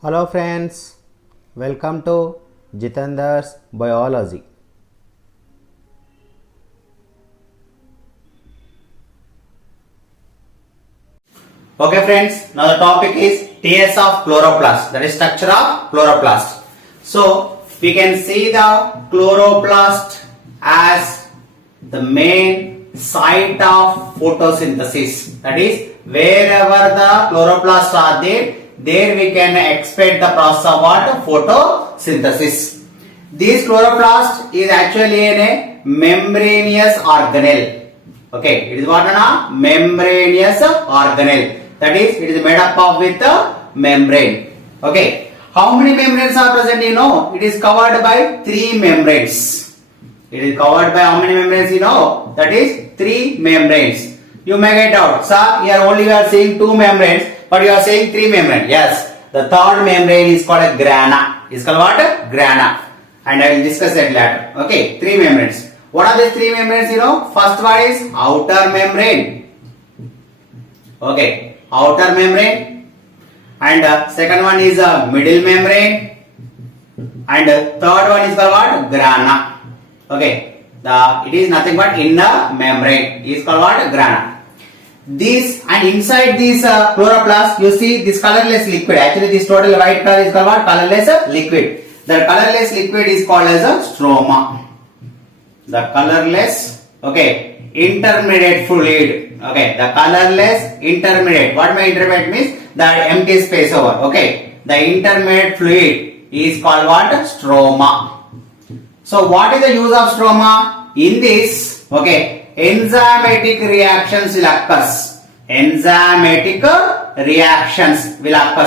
Hello friends, welcome to Jitendar's Biology. Okay friends, now the topic is TS of chloroplast, that is structure of chloroplast. So we can see the chloroplast as the main site of photosynthesis, that is wherever the chloroplasts are there we can expect the process of what? Photosynthesis. This chloroplast is actually a membranous organelle. Okay, it is what? A membranous organelle. That is, it is made up of with the membrane. Okay, how many membranes are present? You know, it is covered by 3 membranes. It is covered by how many membranes? You know, that is 3 membranes. You may get out, sir, here only we are seeing 2 membranes, but you are saying 3 membranes. Yes, the third membrane is called a grana. Is called what? Grana. And I will discuss that later. Okay, 3 membranes. What are these 3 membranes? You know, first one is outer membrane. Okay, outer membrane. And second one is middle membrane. And third one is called what? Grana. Okay, it is nothing but inner membrane. It is called what? Grana. This and inside this chloroplast, you see this colorless liquid. Actually, this total white color is called what? Colorless liquid. The colorless liquid is called as a stroma. The colorless, okay, intermediate fluid. Okay, the colorless intermediate. What my intermediate means? The empty space over. Okay, the intermediate fluid is called what? Stroma. So, what is the use of stroma? In this, okay, enzymatic reactions will occur. Enzymatic reactions will occur.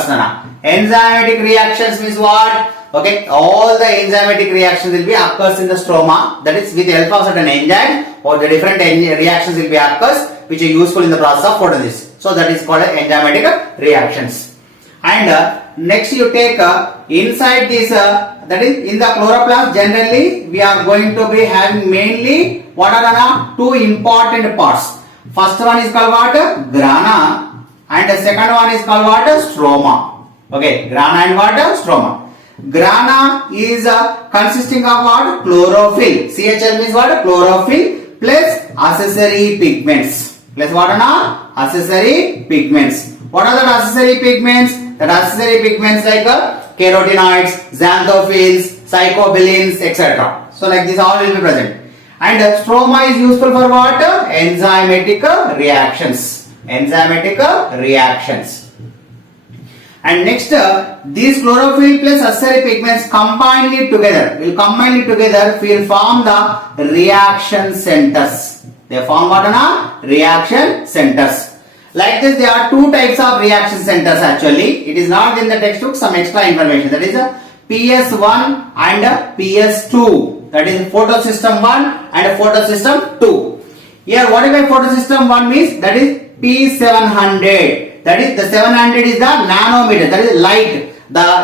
Enzymatic reactions means what? Okay, all the enzymatic reactions will be occurs in the stroma. That is with the help of certain enzymes or the different reactions will be occurs which are useful in the process of photosynthesis. So that is called enzymatic reactions. And next you take inside this that is in the chloroplast generally we are going to be having mainly what are the 2 important parts. First one is called what? Grana, and the second one is called what? Stroma. Okay, grana and what? Stroma. Grana is consisting of what? Chlorophyll. CHL means what? Chlorophyll plus accessory pigments. Plus what are accessory pigments? What are the accessory pigments? The accessory pigments like carotenoids, xanthophylls, psychobilins, etc. So like this all will be present. And stroma is useful for what? Enzymatic reactions. Enzymatic reactions. And next, these chlorophyll plus accessory pigments combined together will form the reaction centers. They form what? Reaction centers. Like this, there are 2 types of reaction centers actually. It is not in the textbook, some extra information. That is PS1 and PS2. That is photosystem 1 and photosystem 2. Here, what is photosystem 1 means? That is P700. That is the 700 is the nanometer. That is light.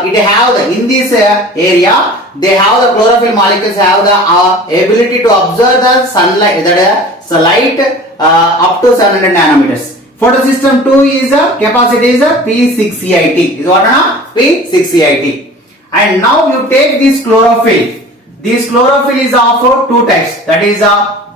It have in this area they have the chlorophyll molecules have the ability to observe the sunlight. That is light up to 700 nanometers. Photosystem 2 is capacity is P6EIT. Is what P6EIT. And now you take this chlorophyll. This chlorophyll is of 2 types. That is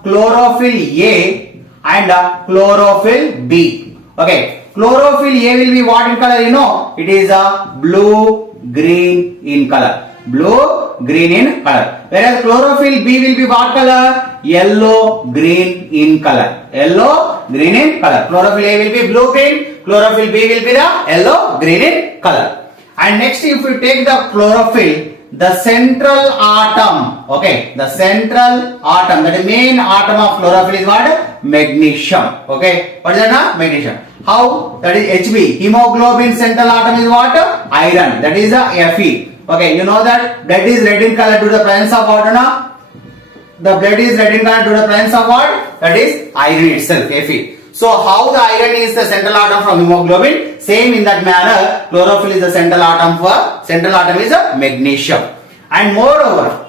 chlorophyll A and chlorophyll B. Okay. Chlorophyll A will be what in color? You know, it is a blue green in color. Blue green in color. Whereas chlorophyll B will be what color? Yellow green in color. Yellow green in color. Chlorophyll A will be blue green. Chlorophyll B will be the yellow green in color. And next, if you take the chlorophyll, the central atom, okay, the central atom, that is main atom of chlorophyll is what? Magnesium. Okay, what is that? Magnesium. How? That is Hb. Hemoglobin central atom is what? Iron. That is Fe. Okay, you know that blood is red in color due to the presence of what? The blood is red in color due to the presence of what? That is iron itself, Fe. So how the iron is the central atom from hemoglobin? Same in that manner, chlorophyll is the central atom is magnesium. And moreover,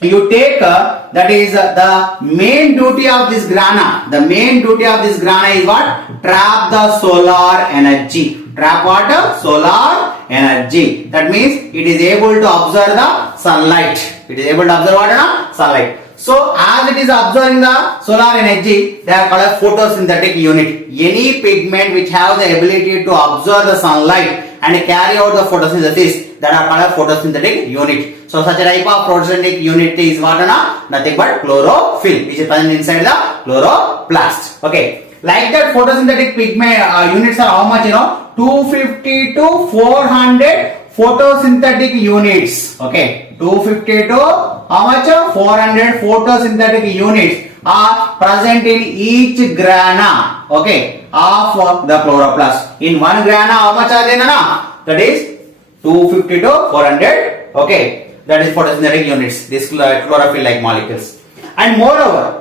you take that is the main duty of this grana. The main duty of this grana is what? Trap the solar energy. Trap what? Solar energy. That means it is able to absorb the sunlight. It is able to absorb what? Sunlight. So as it is absorbing the solar energy, they are called a photosynthetic unit. Any pigment which have the ability to absorb the sunlight and carry out the photosynthesis, that are called a photosynthetic unit. So such a type of photosynthetic unit is what? Nothing but chlorophyll, which is present inside the chloroplast. Okay. Like that, photosynthetic pigment units are how much? 250 to 400 photosynthetic units. Okay, 250 to how much? 400 photosynthetic units are present in each grana. Okay, of the chloroplast. In one grana, how much are there? That is 250 to 400. Okay, that is photosynthetic units. These chlorophyll-like molecules. And moreover,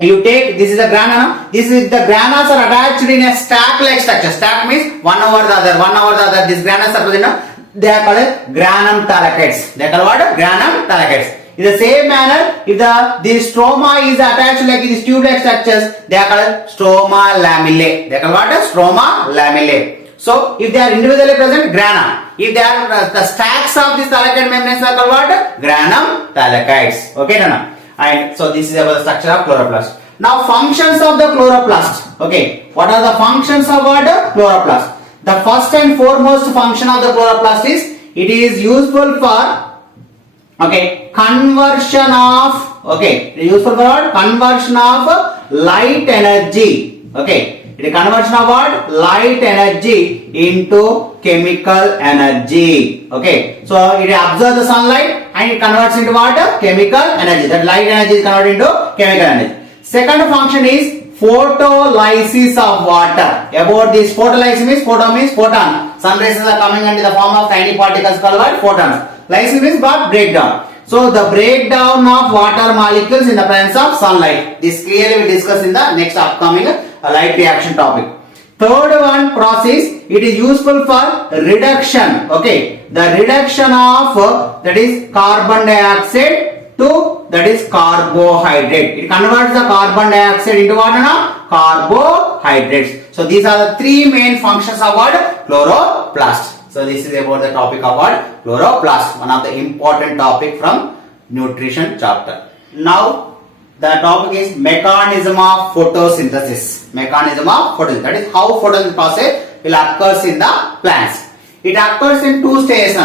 you take, this is a grana. This is the granas are attached in a stack-like structure. Stack means one over the other, one over the other. These granas are present. They are called granum thalakkites. They are called what? Granum thalakkites. In the same manner, if the stroma is attached like these tube-like structures, they are called stroma lamellae. They are called what? Stroma lamellae. So, if they are individually present, grana. If they are the stacks of these thalakite membranes are called what? Granum thalakkites. Okay, Nana? And so this is about the structure of chloroplast. Now functions of the chloroplast. Okay, what are the functions of what? Chloroplast. The first and foremost function of the chloroplast is it is useful for conversion of it is useful for what? Conversion of light energy. Okay, it is conversion of what? Light energy into chemical energy. Okay, so it absorbs the sunlight and it converts into what? Chemical energy. That light energy is converted into chemical energy. Second function is photolysis of water. About this photolysis means photo means photon. Sun rays are coming into the form of tiny particles called what? Photons. Lysis means what? Breakdown. So the breakdown of water molecules in the presence of sunlight. This clearly we discuss in the next upcoming light reaction topic. Third one process, it is useful for reduction. Okay, the reduction of that is carbon dioxide to that is carbohydrate. It converts the carbon dioxide into what? Carbohydrates. So these are the three main functions of what? Chloroplast. So this is about the topic of what? Chloroplast, one of the important topic from nutrition chapter. Now the topic is mechanism of photosynthesis. Mechanism of photosynthesis. That is how photosynthesis process will occurs in the plants. It occurs in two stages.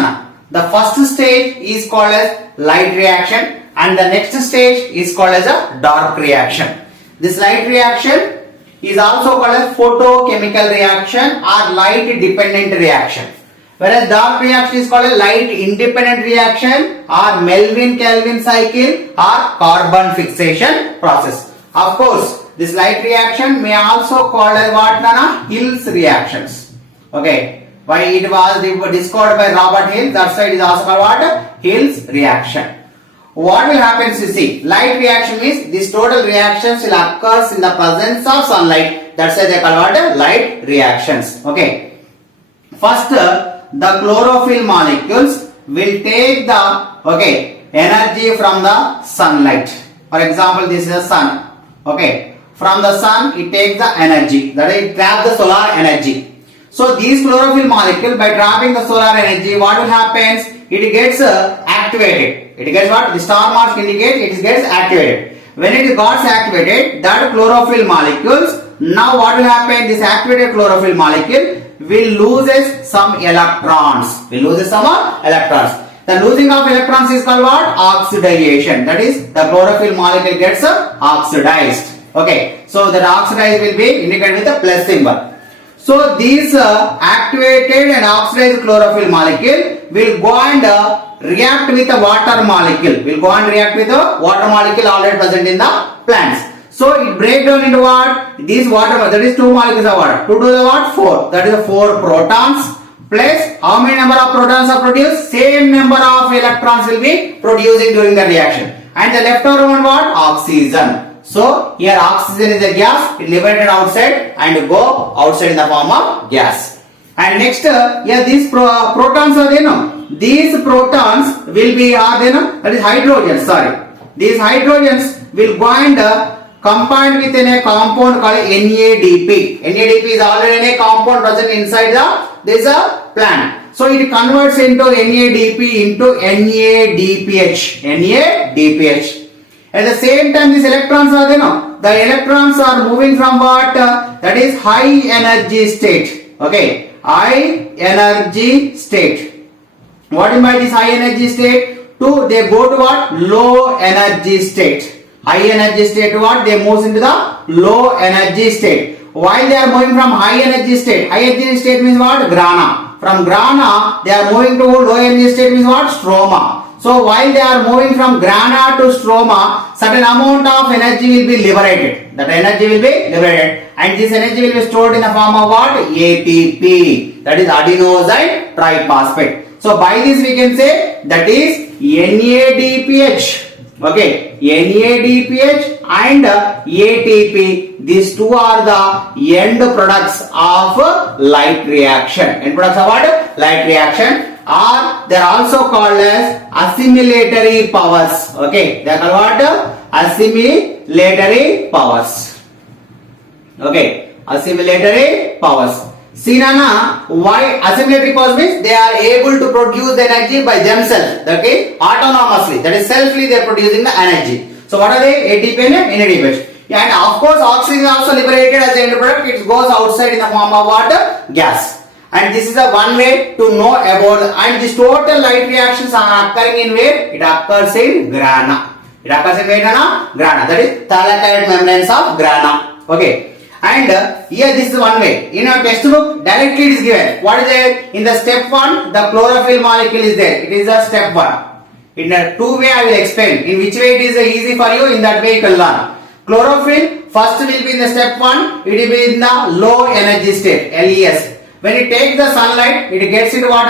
The first stage is called as light reaction and the next stage is called as a dark reaction. This light reaction is also called as photochemical reaction or light dependent reaction. Whereas dark reaction is called a light independent reaction or Melvin-Calvin cycle or carbon fixation process. Of course, this light reaction may also called as what? Hill's reactions. Okay, why it was discovered by Robert Hill, that side is also called what? Hill's reaction. What will happen? You see, light reaction means these total reactions will occur in the presence of sunlight. That's why they call what? Light reactions. Okay. First, the chlorophyll molecules will take the energy from the sunlight. For example, this is the sun. Okay, from the sun it takes the energy, that is, it traps the solar energy. So these chlorophyll molecule, by trapping the solar energy, what will happen? It gets activated. It gets what? The star marks indicate it gets activated. When it got activated, that chlorophyll molecules, now what will happen? This activated chlorophyll molecule will loses some electrons. The losing of electrons is called what? Oxidation. That is, the chlorophyll molecule gets oxidized. Okay, so that oxidized will be indicated with a plus symbol. So these activated and oxidized chlorophyll molecule will go and react with the water molecule. Will go and react with the water molecule already present in the plants. So it breaks down into what? These water, that is 2 molecules of water. 2 to the what? 4. That is 4 protons. Plus how many number of protons are produced? Same number of electrons will be producing during the reaction. And the leftover one what? Oxygen. So here oxygen is a gas. It liberated outside and go outside in the form of gas. And next here these protons are there. No? These protons will be that is hydrogen. Sorry. These hydrogens will go and combined within a compound called NADP. NADP is already in a compound present inside this plant. So it converts into NADP into NADPH. NADPH. At the same time, these electrons are there now. The electrons are moving from what? That is high energy state. Okay, high energy state. What do you mean by this high energy state? They go to what? Low energy state. High energy state to what? They move into the low energy state. While they are moving from high energy state means what? Grana. From grana, they are moving to low energy state means what? Stroma. So while they are moving from grana to stroma, certain amount of energy will be liberated. That energy will be liberated, and this energy will be stored in the form of what? ATP. That is adenosine triphosphate. So by this we can say that is NADPH. Okay, NADPH and ATP. These two are the end products of light reaction. End products of what? Light reaction. Or they are also called as assimilatory powers. Okay, they are called what? Assimilatory powers. Okay, assimilatory powers. See Nana, why assimilatory powers means they are able to produce the energy by themselves. Okay, autonomously. That is selfly they are producing the energy. So what are they? ATP and NADPH. And of course, oxygen is also liberated as an end product. It goes outside in the form of what? Gas. And this is the one way to know about, and these total light reactions are occurring in where? It occurs in grana. It occurs in where? Grana. That is thylakoid membranes of grana. Okay. And here this is one way. In our textbook, directly it is given. What is there? In the step 1, the chlorophyll molecule is there. It is the step 1. In the 2 way I will explain. In which way it is easy for you, in that way you can learn. Chlorophyll first will be in the step 1. It will be in the low energy state, LES. When it takes the sunlight, it gets into what?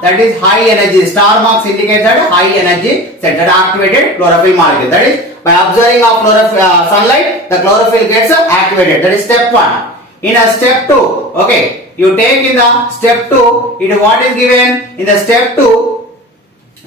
That is high energy. Star marks indicate that high energy set, that activated chlorophyll molecule. That is by observing of sunlight, the chlorophyll gets activated. That is step 1. In a step 2, okay, you take in the step 2, it what is given in the step 2?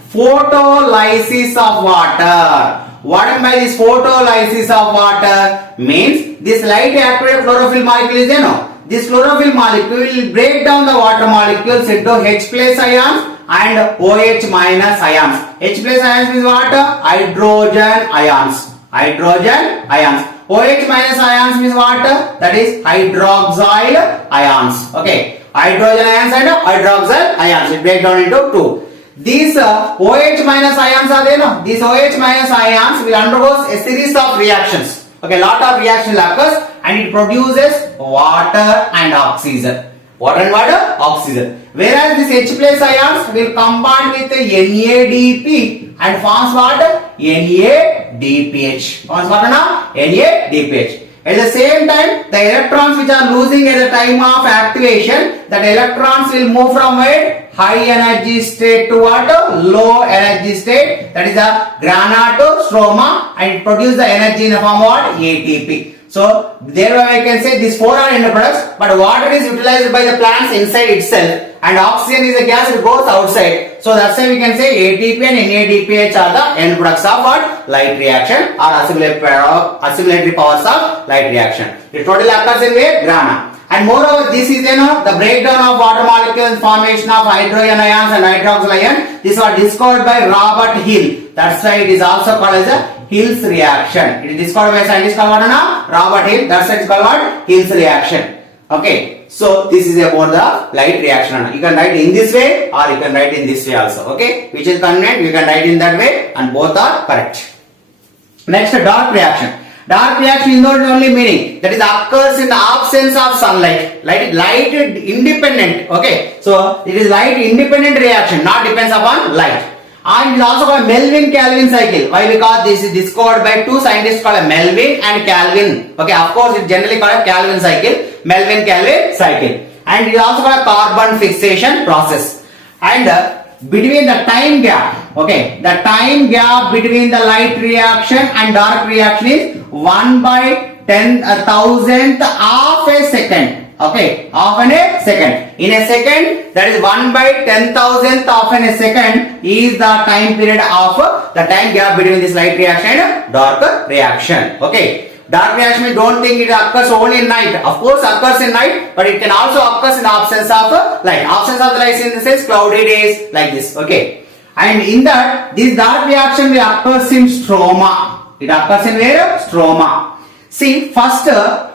Photolysis of water. What am by this photolysis of water? Means this light activated chlorophyll molecule is there, no? This chlorophyll molecule will break down the water molecules into H plus ions and OH minus ions. H plus ions means what? Hydrogen ions. Hydrogen ions. OH minus ions means what? That is hydroxyl ions. Okay. Hydrogen ions and hydroxyl ions. It break down into 2. These OH minus ions are there, no? These OH minus ions will undergo a series of reactions. Okay, lot of reaction occurs and it produces water and oxygen. Water and water, oxygen. Whereas this H plus ions will combine with NADP and forms what? NADPH. Forms what now? NADPH. At the same time, the electrons which are losing at the time of activation, that electrons will move from where? High energy state to what? Low energy state. That is the grana to stroma, and it produces the energy in the form of what? ATP. So thereby I can say these 4 are end products, but water is utilized by the plants inside itself, and oxygen is a gas, it goes outside. So that's why we can say ATP and NADPH are the end products of what? Light reaction, or assimilatory powers of light reaction. It totally occurs in where? Grana. And moreover, this is the breakdown of water molecules, formation of hydrogen ions and hydroxyl ion. These were discovered by Robert Hill. That's why it is also called as a Hill's reaction. It is discovered by a scientist called Robert Hill. That's why it is called what? Hill's reaction. Okay. So this is about the light reaction. You can write in this way or you can write in this way also. Okay. Which is convenient, you can write in that way, and both are correct. Next, dark reaction. Dark reaction is not only meaning that is occurs in the absence of sunlight. Light independent. Okay. So it is light independent reaction, not depends upon light. And it is also called Melvin-Calvin cycle. Why? Because this is discovered by 2 scientists called Melvin and Calvin. Okay, of course it is generally called a Calvin cycle. Melvin-Calvin cycle. And it is also called a carbon fixation process. And between the time gap, okay, the time gap between the light reaction and dark reaction is 1/10,000th of a second. Okay, of a second. In a second, that is 1/10,000th of a second is the time period of the time gap between this light reaction and dark reaction. Okay, Dark reaction, we don't think it occurs only in night. Of course, occurs in night, but it can also occur in the absence of light. Absence of the light in the sense cloudy days like this. Okay. And in that, this dark reaction will occurs in stroma. It occurs in where? Stroma. See, first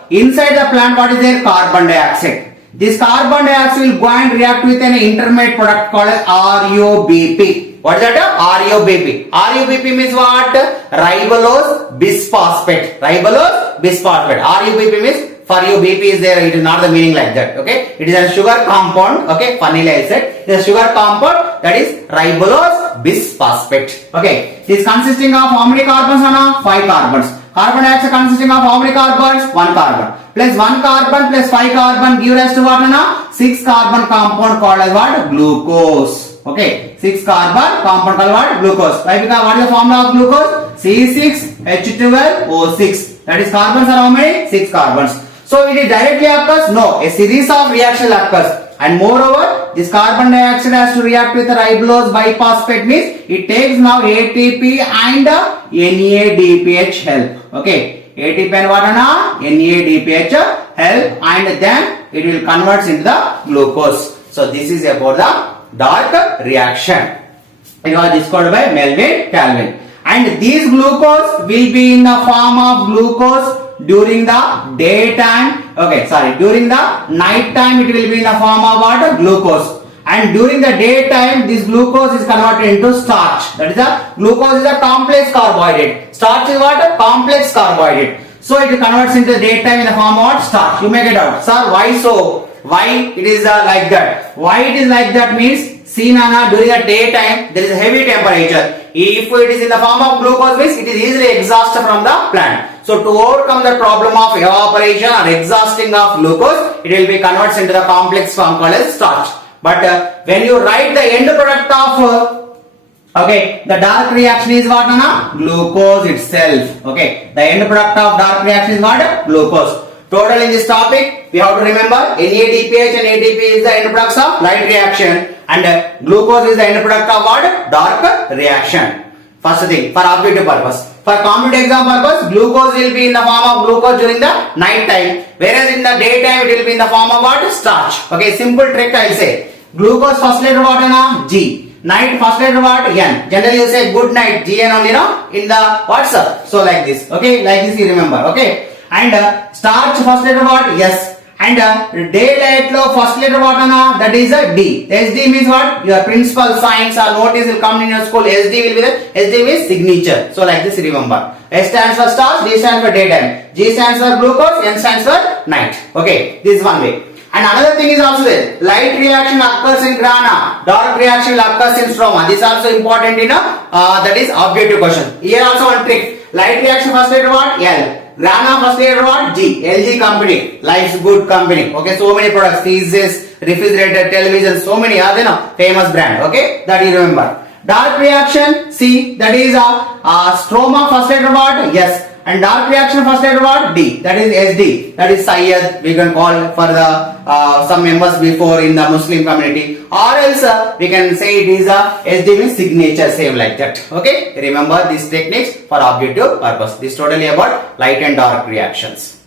inside the plant, what is there? Carbon dioxide. This carbon dioxide will go and react with an intermediate product called as RUBP. What is that? RUBP. RUBP means what? Ribulose bisphosphate. Ribulose bisphosphate. RUBP means for you BP is there. It is not the meaning like that. Okay. It is a sugar compound. Okay. Vanilla I said. It is a sugar compound that is ribulose bisphosphate. Okay. This consisting of how many carbons? 5 carbons. Carbon dioxide consisting of how many carbons? 1 carbon. Plus 1 carbon plus 5 carbon give rise to what? 6 carbon compound called as what? Glucose. Okay, 6 carbon compound called what? Glucose. Why? Because what is the formula of glucose? C6H12O6. That is carbons are how many? 6 carbons. So it is directly occurs? No, a series of reactions occurs. And moreover, this carbon dioxide has to react with the ribulose biphosphate means it takes now ATP and NADPH help. Okay, ATP and what? NADPH help, and then it will convert into the glucose. So this is about the dark reaction. It was discovered by Melvin Calvin. And these glucose will be in the form of glucose during the daytime. Okay, sorry, during the night time it will be in the form of what? Glucose. And during the daytime this glucose is converted into starch. That is the glucose is a complex carbohydrate. Starch is what? A complex carbohydrate. So it converts into the daytime in the form of what? Starch. You may get out. Sir, why so? Why it is like that? Why it is like that means, see Nana, during the daytime there is a heavy temperature. If it is in the form of glucose means it is easily exhausted from the plant. So to overcome the problem of evaporation or exhausting of glucose, it will be converted into the complex form called as starch. But when you write the end product of the dark reaction is what? Glucose itself. Okay, the end product of dark reaction is what? Glucose. Total in this topic, we have to remember NADPH and ATP is the end products of light reaction, and glucose is the end product of what? Dark reaction. First thing, for objective purpose. For competitive exam purpose, glucose will be in the form of glucose during the night time, whereas in the daytime it will be in the form of what? Starch. Okay, simple trick I will say. Glucose first letter what? G. Night first letter what? N. Generally you say good night, GN only, in the WhatsApp. So like this. Okay, like this you remember. Okay. And starch first letter what? S. And daylight lo first letter what? That is a D. SD means what? Your principal signs or notice will come in your school. SD will be the SD means signature. So like this remember. S stands for starch, D stands for daytime, G stands for glucose, N stands for night. Okay, this is one way. And another thing is also there. Light reaction occurs in grana, dark reaction occurs in stroma. This is also important in that is objective question. Here also one trick. Light reaction first letter what? L. Grana first letter what? G. LG company. Life's good company. Okay, so many products. Thesis, refrigerator, television, so many are there famous brand. Okay, that you remember. Dark reaction, C. That is stroma first letter what? Yes. And dark reaction first letter what? D. That is SD. That is Syed. We can call for the some members before in the Muslim community. Or else we can say it is a SD means signature, same like that. Okay. Remember these techniques for objective purpose. This is totally about light and dark reactions.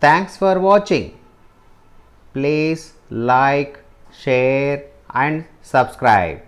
Thanks for watching. Please like, share and subscribe.